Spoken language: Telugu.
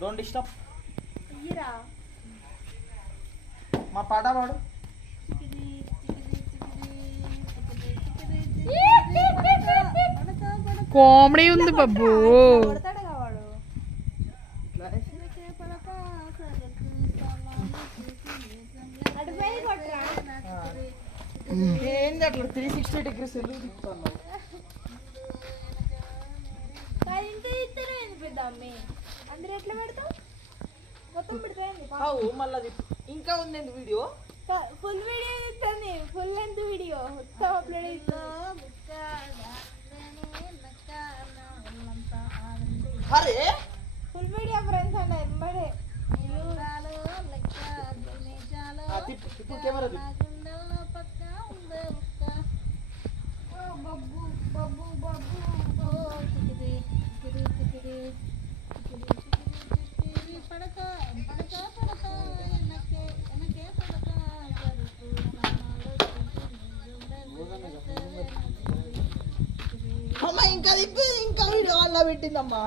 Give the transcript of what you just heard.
Don't disturb. ఇయ్యరా మా పాట పాడు. కామెడీ ఉంది బాబు. కొడతాడుగా వాడు. అటుపై కొట్టరా. ఏంది అట్లా 360 degrees ఎందుకు తిప్పుతున్నావు? అది ఇంత ఇస్తేనే ఏంది పెద్ద అమ్మి అందరు ఎట్లా పెడతావు మొత్తం పెడతాయండి మళ్ళీ ఇంకా ఉంది వీడియో. ఫుల్ వీడియో ఇస్తుంది ఫుల్ లెంత్ వీడియో మొత్తం అప్లోడ్ అవుతుంది. అరే ఫుల్ వీడియో ఫ్రెండ్స్ అండి ఎంబడే ఇప్పుడు కెమెరా అమ్మ ఇంకా వీడియో అలా పెట్టిందమ్మా.